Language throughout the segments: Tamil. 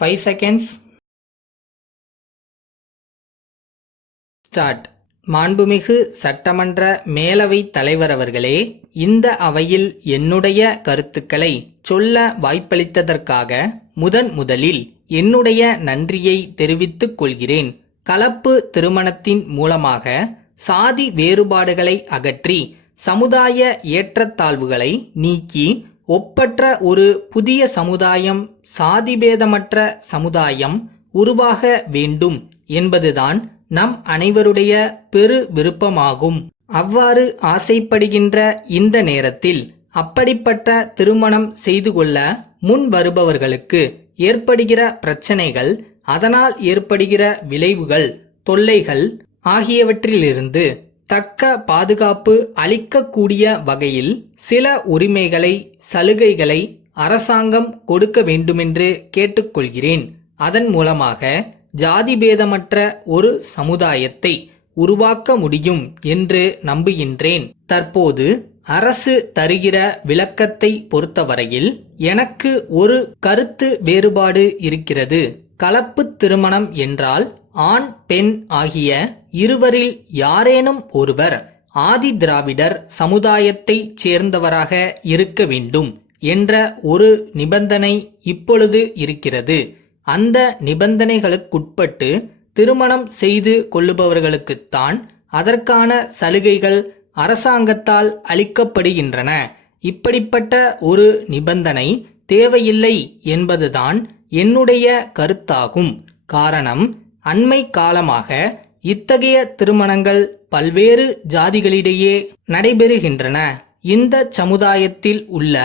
5 seconds. ஸ்டார்ட். மாண்புமிகு சட்டமன்ற மேலவைத் தலைவர் அவர்களே, இந்த அவையில் என்னுடைய கருத்துக்களை சொல்ல வாய்ப்பளித்ததற்காக முதலில் என்னுடைய நன்றியை தெரிவித்துக் கொள்கிறேன். கலப்பு திருமணத்தின் மூலமாக சாதி வேறுபாடுகளை அகற்றி சமுதாய ஏற்றத்தாழ்வுகளை நீக்கி ஒப்பற்ற ஒரு புதிய சமுதாயம், சாதிபேதமற்ற சமுதாயம் உருவாக வேண்டும் என்பதுதான் நம் அனைவருடைய பெரு விருப்பமாகும். அவ்வாறு ஆசைப்படுகின்ற இந்த நேரத்தில் அப்படிப்பட்ட திருமணம் செய்து கொள்ள முன் வருபவர்களுக்கு ஏற்படுகிற பிரச்சனைகள், அதனால் ஏற்படுகிற விளைவுகள், தொல்லைகள் ஆகியவற்றிலிருந்து தக்க பாதுகாப்பு அளிக்கக்கூடிய வகையில் சில உரிமைகளை, சலுகைகளை அரசாங்கம் கொடுக்க வேண்டுமென்று கேட்டுக்கொள்கிறேன். அதன் மூலமாக ஜாதிபேதமற்ற ஒரு சமுதாயத்தை உருவாக்க முடியும் என்று நம்புகின்றேன். தற்போது அரசு தருகிற விளக்கத்தை பொறுத்தவரையில் எனக்கு ஒரு கருத்து வேறுபாடு இருக்கிறது. கலப்பு திருமணம் என்றால் ஆண், பெண் ஆகிய இருவரில் யாரேனும் ஒருவர் ஆதி திராவிடர் சமுதாயத்தை சேர்ந்தவராக இருக்க வேண்டும் என்ற ஒரு நிபந்தனை இப்பொழுது இருக்கிறது. அந்த நிபந்தனைகளுக்குட்பட்டு திருமணம் செய்து கொள்ளுபவர்களுக்குத்தான் அதற்கான சலுகைகள் அரசாங்கத்தால் அளிக்கப்படுகின்றன. இப்படிப்பட்ட ஒரு நிபந்தனை தேவையில்லை என்பதுதான் என்னுடைய கருத்தாகும். காரணம், அண்மை காலமாக இத்தகைய திருமணங்கள் பல்வேறு ஜாதிகளிடையே நடைபெறுகின்றன. இந்த சமுதாயத்தில் உள்ள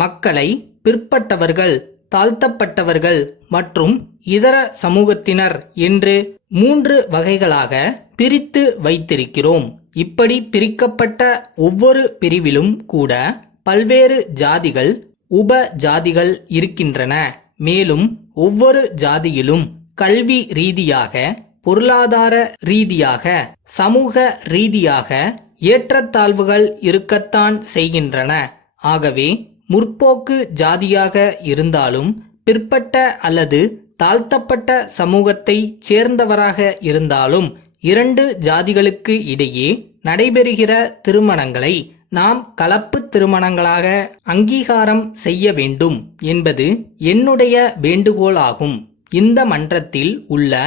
மக்களை பிற்பட்டவர்கள், தாழ்த்தப்பட்டவர்கள் மற்றும் இதர சமூகத்தினர் என்று 3 வகைகளாக பிரித்து வைத்திருக்கிறோம். இப்படி பிரிக்கப்பட்ட ஒவ்வொரு பிரிவிலும் கூட பல்வேறு ஜாதிகள், உப ஜாதிகள் இருக்கின்றன. மேலும் ஒவ்வொரு ஜாதியிலும் கல்வி ரீதியாக, பொருளாதார ரீதியாக, சமூக ரீதியாக ஏற்றத்தாழ்வுகள் இருக்கத்தான் செய்கின்றன. ஆகவே முற்போக்கு ஜாதியாக இருந்தாலும், பிற்பட்ட அல்லது தாழ்த்தப்பட்ட சமூகத்தை சேர்ந்தவராக இருந்தாலும் 2 ஜாதிகளுக்கு இடையே நடைபெறுகிற திருமணங்களை நாம் கலப்பு திருமணங்களாக அங்கீகாரம் செய்ய வேண்டும் என்பது என்னுடைய வேண்டுகோளாகும். இந்த மன்றத்தில் உள்ள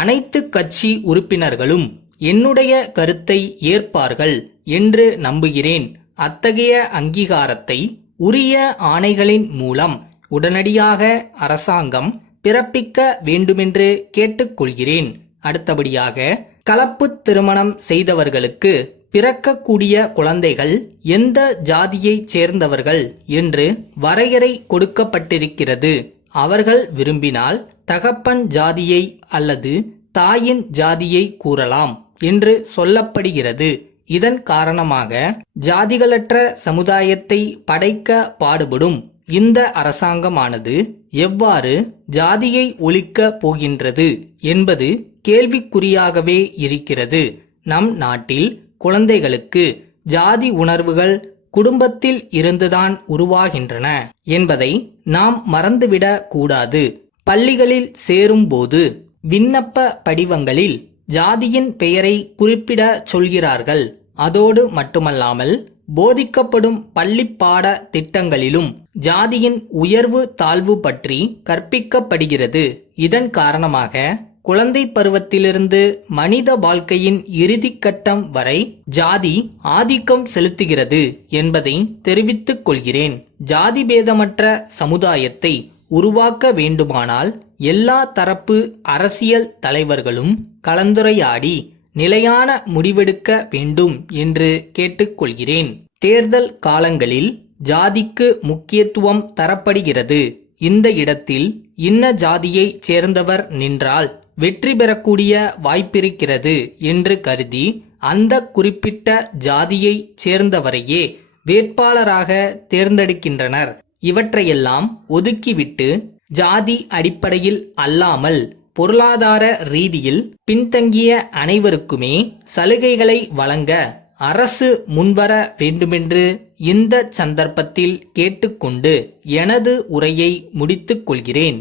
அனைத்து கட்சி உறுப்பினர்களும் என்னுடைய கருத்தை ஏற்பார்கள் என்று நம்புகிறேன். அத்தகைய அங்கீகாரத்தை உரிய ஆணைகளின் மூலம் உடனடியாக அரசாங்கம் பிறப்பிக்க வேண்டுமென்று கேட்டுக்கொள்கிறேன். அடுத்தபடியாக, கலப்பு திருமணம் செய்தவர்களுக்கு பிறக்கக்கூடிய குழந்தைகள் எந்த ஜாதியைச் சேர்ந்தவர்கள் என்று வரையறை கொடுக்கப்பட்டிருக்கிறது. அவர்கள் விரும்பினால் தகப்பன் ஜாதியை அல்லது தாயின் ஜாதியை கூறலாம் என்று சொல்லப்படுகிறது. இதன் காரணமாக ஜாதிகளற்ற சமுதாயத்தை படைக்க பாடுபடும் இந்த அரசாங்கமானது எவ்வாறு ஜாதியை ஒழிக்க போகின்றது என்பது கேள்விக்குறியாகவே இருக்கிறது. நம் நாட்டில் குழந்தைகளுக்கு ஜாதி உணர்வுகள் குடும்பத்தில் இருந்துதான் உருவாகின்றன என்பதை நாம் மறந்துவிடக் கூடாது. பள்ளிகளில் சேரும்போது விண்ணப்ப படிவங்களில் ஜாதியின் பெயரை குறிப்பிட சொல்கிறார்கள். அதோடு மட்டுமல்லாமல் போதிக்கப்படும் பள்ளிப்பாட திட்டங்களிலும் ஜாதியின் உயர்வு தாழ்வு பற்றி கற்பிக்கப்படுகிறது. இதன் காரணமாக குழந்தை பருவத்திலிருந்து மனித வாழ்க்கையின் இறுதிக்கட்டம் வரை ஜாதி ஆதிக்கம் செலுத்துகிறது என்பதை தெரிவித்துக் கொள்கிறேன். ஜாதி பேதமற்ற சமுதாயத்தை உருவாக்க வேண்டுமானால் எல்லா தரப்பு அரசியல் தலைவர்களும் கலந்துரையாடி நிலையான முடிவெடுக்க வேண்டும் என்று கேட்டுக்கொள்கிறேன். தேர்தல் காலங்களில் ஜாதிக்கு முக்கியத்துவம் தரப்படுகிறது. இந்த இடத்தில் இன்ன ஜாதியைச் சேர்ந்தவர் நின்றால் வெற்றி பெறக்கூடிய வாய்ப்பிருக்கிறது என்று கருதி அந்த குறிப்பிட்ட ஜாதியைச் சேர்ந்தவரையே வேட்பாளராக தேர்ந்தெடுக்கின்றனர். இவற்றையெல்லாம் ஒதுக்கிவிட்டு ஜாதி அடிப்படையில் அல்லாமல் பொருளாதார ரீதியில் பின்தங்கிய அனைவருக்குமே சலுகைகளை வழங்க அரசு முன்வர வேண்டுமென்று இந்த சந்தர்ப்பத்தில் கேட்டுக்கொண்டு எனது உரையை முடித்துக் கொள்கிறேன்.